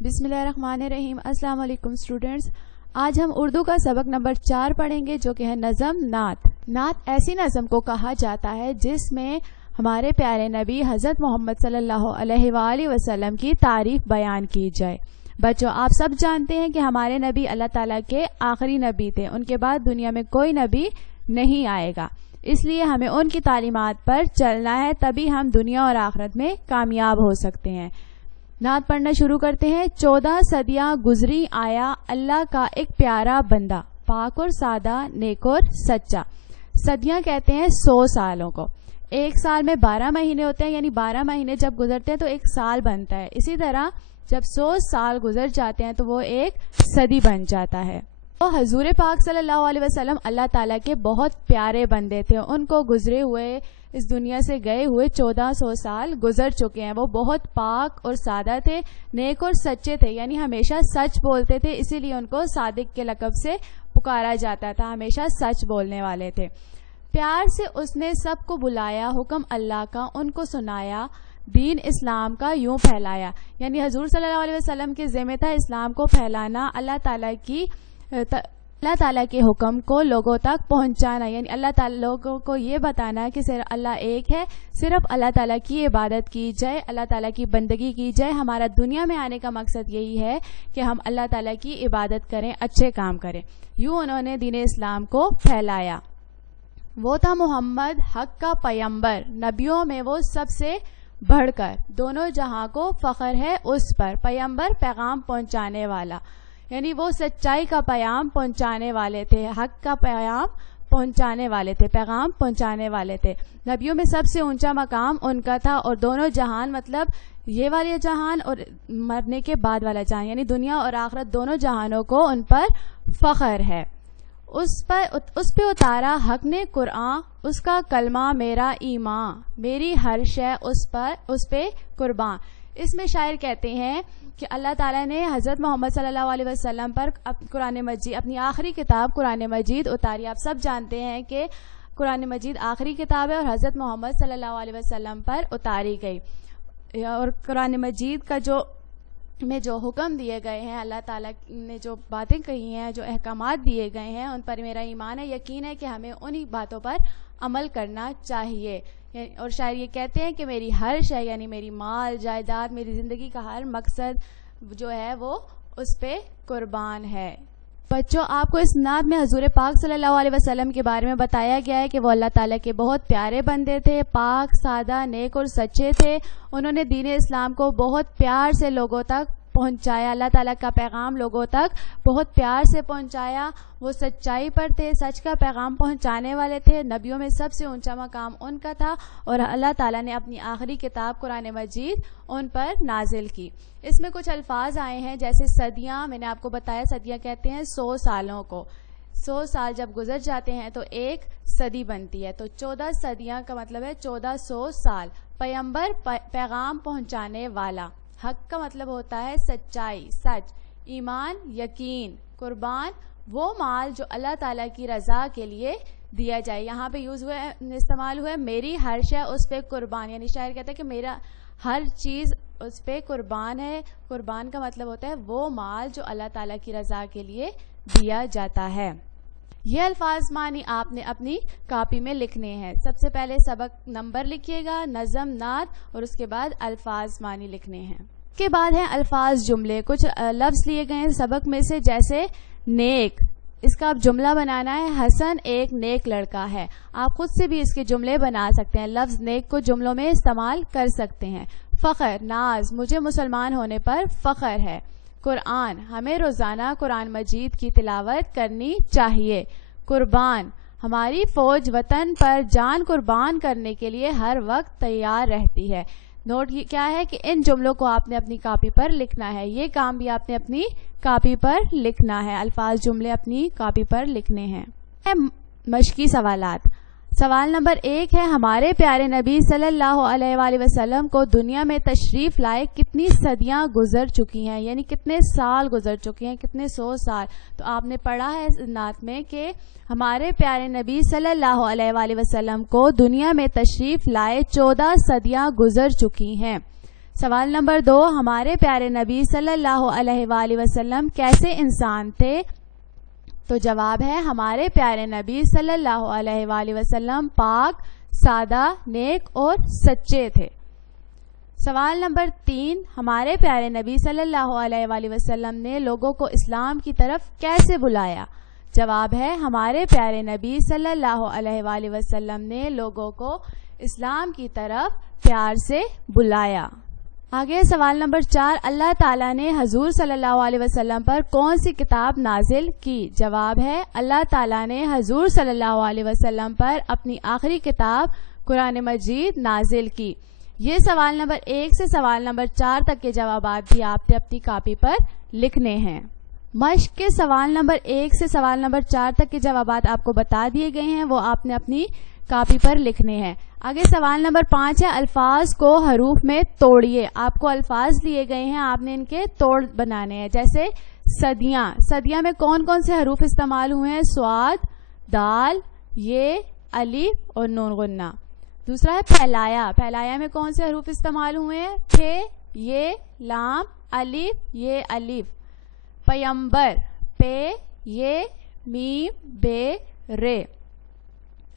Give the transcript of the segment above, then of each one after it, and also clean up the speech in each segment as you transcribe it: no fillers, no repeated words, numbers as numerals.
بسم اللہ الرحمن الرحیم۔ السلام علیکم اسٹوڈینٹس، آج ہم اردو کا سبق نمبر 4 پڑھیں گے جو کہ ہے نظم نعت۔ نعت ایسی نظم کو کہا جاتا ہے جس میں ہمارے پیارے نبی حضرت محمد صلی اللہ علیہ وآلہ وسلم کی تعریف بیان کی جائے۔ بچوں، آپ سب جانتے ہیں کہ ہمارے نبی اللہ تعالیٰ کے آخری نبی تھے، ان کے بعد دنیا میں کوئی نبی نہیں آئے گا، اس لیے ہمیں ان کی تعلیمات پر چلنا ہے، تبھی ہم دنیا اور آخرت میں کامیاب ہو سکتے ہیں۔ نعت پڑھنا شروع کرتے ہیں۔ 14 صدیاں گزری آیا اللہ کا ایک پیارا بندہ، پاک اور سادہ نیک اور سچا۔ صدیاں کہتے ہیں 100 سالوں کو۔ ایک سال میں 12 مہینے ہوتے ہیں، یعنی 12 مہینے جب گزرتے ہیں تو ایک سال بنتا ہے۔ اسی طرح جب 100 سال گزر جاتے ہیں تو وہ ایک صدی بن جاتا ہے۔ تو حضور پاک صلی اللہ علیہ وسلم اللہ تعالیٰ کے بہت پیارے بندے تھے، ان کو گزرے ہوئے اس دنیا سے گئے ہوئے 1400 سال گزر چکے ہیں۔ وہ بہت پاک اور سادہ تھے، نیک اور سچے تھے، یعنی ہمیشہ سچ بولتے تھے، اسی لیے ان کو صادق کے لقب سے پکارا جاتا تھا، ہمیشہ سچ بولنے والے تھے۔ پیار سے اس نے سب کو بلایا، حکم اللہ کا ان کو سنایا، دین اسلام کا یوں پھیلایا۔ یعنی حضور صلی اللہ علیہ وسلم کے ذمہ تھا اسلام کو پھیلانا، اللہ تعالیٰ کے حکم کو لوگوں تک پہنچانا، یعنی اللہ تعالیٰ لوگوں کو یہ بتانا کہ صرف اللہ ایک ہے، صرف اللہ تعالیٰ کی عبادت کی جائے، اللہ تعالیٰ کی بندگی کی جائے۔ ہمارا دنیا میں آنے کا مقصد یہی ہے کہ ہم اللہ تعالیٰ کی عبادت کریں، اچھے کام کریں۔ یوں انہوں نے دین اسلام کو پھیلایا۔ وہ تھا محمد حق کا پیمبر، نبیوں میں وہ سب سے بڑھ کر، دونوں جہاں کو فخر ہے اس پر۔ پیمبر پیغام پہنچانے والا، یعنی وہ سچائی کا پیام پہنچانے والے تھے، حق کا پیام پہنچانے والے تھے، پیغام پہنچانے والے تھے۔ نبیوں میں سب سے اونچا مقام ان کا تھا، اور دونوں جہان مطلب یہ والے جہان اور مرنے کے بعد والا جہان، یعنی دنیا اور آخرت دونوں جہانوں کو ان پر فخر ہے۔ اس پہ اتارا حق نے قرآن، اس کا کلمہ میرا ایمان، میری ہر شے اس پہ قربان۔ اس میں شاعر کہتے ہیں کہ اللہ تعالیٰ نے حضرت محمد صلی اللہ علیہ وسلم پر قرآن مجید، اپنی آخری کتاب قرآن مجید اتاری۔ آپ سب جانتے ہیں کہ قرآن مجید آخری کتاب ہے اور حضرت محمد صلی اللہ علیہ وسلم پر اتاری گئی، اور قرآن مجید کا جو حکم دیے گئے ہیں، اللہ تعالیٰ نے جو باتیں کہی ہیں، جو احکامات دیے گئے ہیں، ان پر میرا ایمان ہے، یقین ہے کہ ہمیں انہی باتوں پر عمل کرنا چاہیے۔ اور شاعر یہ کہتے ہیں کہ میری ہر شے، یعنی میری مال جائیداد، میری زندگی کا ہر مقصد جو ہے وہ اس پہ قربان ہے۔ بچوں، آپ کو اس نعت میں حضور پاک صلی اللہ علیہ وسلم کے بارے میں بتایا گیا ہے کہ وہ اللہ تعالیٰ کے بہت پیارے بندے تھے، پاک سادہ نیک اور سچے تھے۔ انہوں نے دین اسلام کو بہت پیار سے لوگوں تک پہنچایا، اللہ تعالیٰ کا پیغام لوگوں تک بہت پیار سے پہنچایا۔ وہ سچائی پر تھے، سچ کا پیغام پہنچانے والے تھے۔ نبیوں میں سب سے اونچا مقام ان کا تھا، اور اللہ تعالیٰ نے اپنی آخری کتاب قرآن مجید ان پر نازل کی۔ اس میں کچھ الفاظ آئے ہیں جیسے صدیاں، میں نے آپ کو بتایا صدیاں کہتے ہیں 100 سالوں کو۔ 100 سال جب گزر جاتے ہیں تو ایک صدی بنتی ہے، تو 14 صدیاں کا مطلب ہے 1400 سال۔ پیمبر پیغام پہنچانے والا، حق کا مطلب ہوتا ہے سچائی، سچ، ایمان، یقین، قربان وہ مال جو اللہ تعالیٰ کی رضا کے لیے دیا جائے۔ یہاں پہ استعمال ہوا ہے میری ہر شے اس پہ قربان، یعنی شاعر کہتا ہے کہ میرا ہر چیز اس پہ قربان ہے۔ قربان کا مطلب ہوتا ہے وہ مال جو اللہ تعالیٰ کی رضا کے لیے دیا جاتا ہے۔ یہ الفاظ معنی آپ نے اپنی کاپی میں لکھنے ہیں۔ سب سے پہلے سبق نمبر لکھیے گا، نظم نعت، اور اس کے بعد الفاظ معنی لکھنے ہیں۔ اس کے بعد ہیں الفاظ جملے۔ کچھ لفظ لیے گئے ہیں سبق میں سے، جیسے نیک، اس کا اب جملہ بنانا ہے۔ حسن ایک نیک لڑکا ہے۔ آپ خود سے بھی اس کے جملے بنا سکتے ہیں، لفظ نیک کو جملوں میں استعمال کر سکتے ہیں۔ فخر، ناز، مجھے مسلمان ہونے پر فخر ہے۔ قرآن، ہمیں روزانہ قرآن مجید کی تلاوت کرنی چاہیے۔ قربان، ہماری فوج وطن پر جان قربان کرنے کے لیے ہر وقت تیار رہتی ہے۔ نوٹ کیا ہے کہ ان جملوں کو آپ نے اپنی کاپی پر لکھنا ہے، یہ کام بھی آپ نے اپنی کاپی پر لکھنا ہے، الفاظ جملے اپنی کاپی پر لکھنے ہیں۔ مشقی سوالات۔ سوال نمبر 1 ہے، ہمارے پیارے نبی صلی اللہ علیہ وآلہ وسلم کو دنیا میں تشریف لائے کتنی صدیاں گزر چکی ہیں، یعنی کتنے سال گزر چکے ہیں، کتنے 100 سال۔ تو آپ نے پڑھا ہے اس نعت میں کہ ہمارے پیارے نبی صلی اللہ علیہ وآلہ وسلم کو دنیا میں تشریف لائے 14 صدیاں گزر چکی ہیں۔ سوال نمبر 2، ہمارے پیارے نبی صلی اللہ علیہ وآلہ وسلم کیسے انسان تھے؟ تو جواب ہے ہمارے پیارے نبی صلی اللہ علیہ وآلہ وسلم پاک، سادہ، نیک اور سچے تھے۔ سوال نمبر 3، ہمارے پیارے نبی صلی اللہ علیہ وآلہ وسلم نے لوگوں کو اسلام کی طرف کیسے بلایا؟ جواب ہے ہمارے پیارے نبی صلی اللہ علیہ وآلہ وسلم نے لوگوں کو اسلام کی طرف پیار سے بلایا۔ آگے سوال نمبر 4، اللہ تعالیٰ نے حضور صلی اللہ علیہ وسلم پر کون سی کتاب نازل کی؟ جواب ہے اللہ تعالیٰ نے حضور صلی اللہ علیہ وسلم پر اپنی آخری کتاب قرآن مجید نازل کی۔ یہ سوال نمبر 1 سے سوال نمبر 4 تک کے جوابات بھی آپ نے اپنی کاپی پر لکھنے ہیں۔ مشق کے سوال نمبر 1 سے سوال نمبر 4 تک کے جوابات آپ کو بتا دیے گئے ہیں، وہ آپ نے اپنی کاپی پر لکھنے ہیں۔ آگے سوال نمبر 5 ہے الفاظ کو حروف میں توڑیے۔ آپ کو الفاظ دیے گئے ہیں، آپ نے ان کے توڑ بنانے ہیں۔ جیسے صدیاں، صدیاں میں کون کون سے حروف استعمال ہوئے ہیں؟ صاد، دال، یہ، الف اور نون غنہ۔ دوسرا ہے پھیلایا، پھیلایا میں کون سے حروف استعمال ہوئے ہیں؟ پ، یہ، لام، الف، یہ، الف۔ پیمبر، پ، یہ، میم، بے، رے۔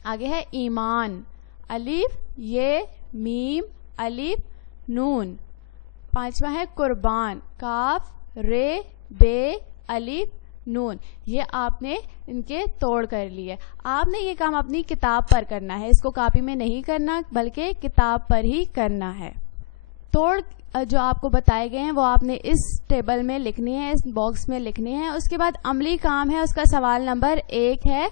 آگے ہے ایمان، الف، یہ، میم، الف، نون۔ پانچواں ہے قربان، کاف، رے، بے، الف، نون۔ یہ آپ نے ان کے توڑ کر لیے۔ آپ نے یہ کام اپنی کتاب پر کرنا ہے، اس کو کاپی میں نہیں کرنا بلکہ کتاب پر ہی کرنا ہے۔ توڑ جو آپ کو بتائے گئے ہیں وہ آپ نے اس ٹیبل میں لکھنے ہیں، اس باکس میں لکھنے ہیں۔ اس کے بعد عملی کام ہے، اس کا سوال نمبر 1 ہے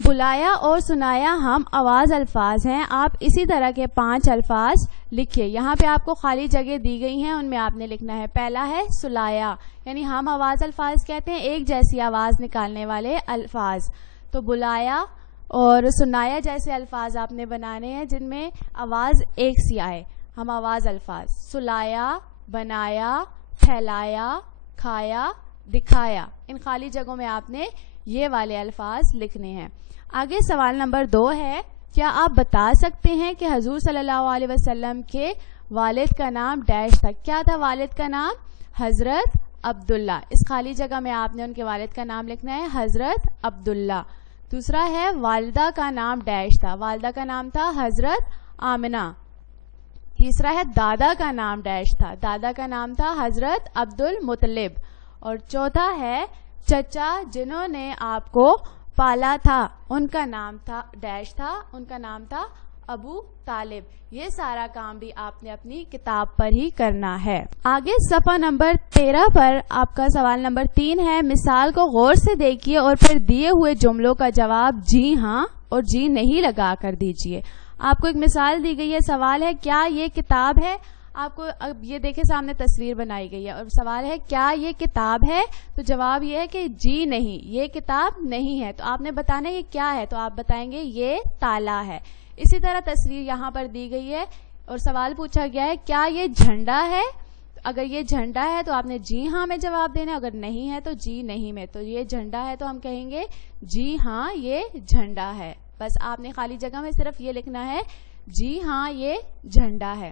بلایا اور سنایا ہم آواز الفاظ ہیں، آپ اسی طرح کے 5 الفاظ لکھیے۔ یہاں پہ آپ کو خالی جگہ دی گئی ہیں، ان میں آپ نے لکھنا ہے۔ پہلا ہے سلایا، یعنی ہم آواز الفاظ کہتے ہیں ایک جیسی آواز نکالنے والے الفاظ۔ تو بلایا اور سنایا جیسے الفاظ آپ نے بنانے ہیں جن میں آواز ایک سی آئے، ہم آواز الفاظ۔ سلایا، بنایا، پھیلایا، کھایا، دکھایا، ان خالی جگہوں میں آپ نے یہ والے الفاظ لکھنے ہیں۔ آگے سوال نمبر 2 ہے کیا آپ بتا سکتے ہیں کہ حضور صلی اللہ علیہ وسلم کے والد کا نام ڈیش تھا؟ کیا تھا والد کا نام؟ حضرت عبداللہ۔ اس خالی جگہ میں آپ نے ان کے والد کا نام لکھنا ہے، حضرت عبداللہ۔ دوسرا ہے والدہ کا نام ڈیش تھا، والدہ کا نام تھا حضرت آمنہ۔ تیسرا ہے دادا کا نام ڈیش تھا، دادا کا نام تھا حضرت عبد المطلب۔ اور چوتھا ہے چچا جنہوں نے آپ کو پالا تھا ان کا نام تھا ڈیش تھا، ان کا نام تھا ابو طالب۔ یہ سارا کام بھی آپ نے اپنی کتاب پر ہی کرنا ہے۔ آگے صفحہ نمبر 13 پر آپ کا سوال نمبر 3 ہے مثال کو غور سے دیکھیے اور پھر دیے ہوئے جملوں کا جواب جی ہاں اور جی نہیں لگا کر دیجیے۔ آپ کو ایک مثال دی گئی ہے، سوال ہے کیا یہ کتاب ہے؟ آپ کو اب یہ دیکھیں سامنے تصویر بنائی گئی ہے اور سوال ہے کیا یہ کتاب ہے؟ تو جواب یہ ہے کہ جی نہیں، یہ کتاب نہیں ہے۔ تو آپ نے بتانا ہے یہ کیا ہے، تو آپ بتائیں گے یہ تالا ہے۔ اسی طرح تصویر یہاں پر دی گئی ہے اور سوال پوچھا گیا ہے کیا یہ جھنڈا ہے؟ اگر یہ جھنڈا ہے تو آپ نے جی ہاں میں جواب دینا، اگر نہیں ہے تو جی نہیں میں۔ تو یہ جھنڈا ہے تو ہم کہیں گے جی ہاں یہ جھنڈا ہے۔ بس آپ نے خالی جگہ میں صرف یہ لکھنا ہے جی ہاں یہ جھنڈا ہے۔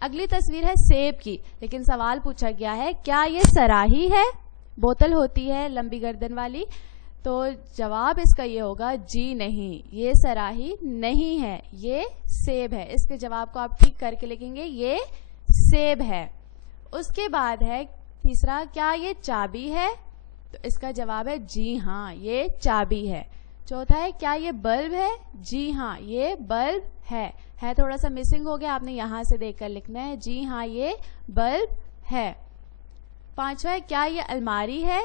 اگلی تصویر ہے سیب کی، لیکن سوال پوچھا گیا ہے کیا یہ سراہی ہے؟ بوتل ہوتی ہے لمبی گردن والی، تو جواب اس کا یہ ہوگا جی نہیں، یہ سراہی نہیں ہے، یہ سیب ہے۔ اس کے جواب کو آپ ٹھیک کر کے لکھیں گے یہ سیب ہے۔ اس کے بعد ہے تیسرا کیا یہ چابی ہے؟ تو اس کا جواب ہے جی ہاں یہ چابی ہے۔ چوتھا ہے کیا یہ بلب ہے؟ جی ہاں یہ بلب ہے تھوڑا سا مسنگ ہو گیا، آپ نے یہاں سے دیکھ کر لکھنا ہے جی ہاں یہ بلب ہے۔ پانچواں ہے کیا یہ الماری ہے؟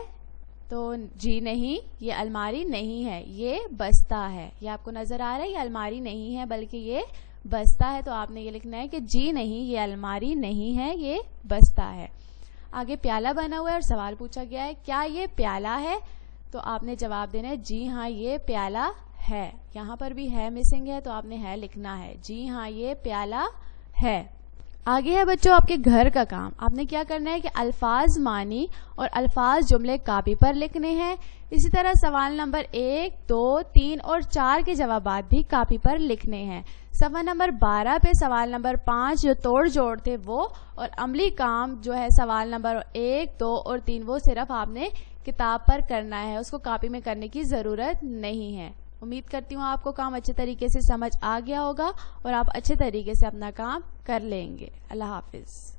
تو جی نہیں یہ الماری نہیں ہے، یہ بستہ ہے۔ یہ آپ کو نظر آ رہا ہے یہ الماری نہیں ہے بلکہ یہ بستہ ہے، تو آپ نے یہ لکھنا ہے کہ جی نہیں یہ الماری نہیں ہے، یہ بستہ ہے۔ آگے پیالہ بنا ہوا ہے اور سوال پوچھا گیا ہے کیا یہ پیالہ ہے؟ تو آپ نے جواب دینا ہے جی ہاں یہ پیالہ ہے۔ یہاں پر بھی ہے مسنگ ہے تو آپ نے ہے لکھنا ہے، جی ہاں یہ پیالہ ہے۔ آگے ہے بچوں آپ کے گھر کا کام. آپ نے کیا کرنا ہے کہ الفاظ معنی اور الفاظ جملے کاپی پر لکھنے ہیں. اسی طرح سوال نمبر 1, 2, 3 اور 4 کے جوابات بھی کاپی پر لکھنے ہیں. صفحہ نمبر 12 پہ سوال نمبر 5 جو توڑ جوڑ تھے وہ، اور عملی کام جو ہے سوال نمبر 1, 2 اور 3 وہ صرف آپ نے کتاب پر کرنا ہے، اس کو کاپی میں کرنے کی ضرورت نہیں ہے. امید کرتی ہوں آپ کو کام اچھے طریقے سے سمجھ آ گیا ہوگا اور آپ اچھے طریقے سے اپنا کام کر لیں گے. اللہ حافظ.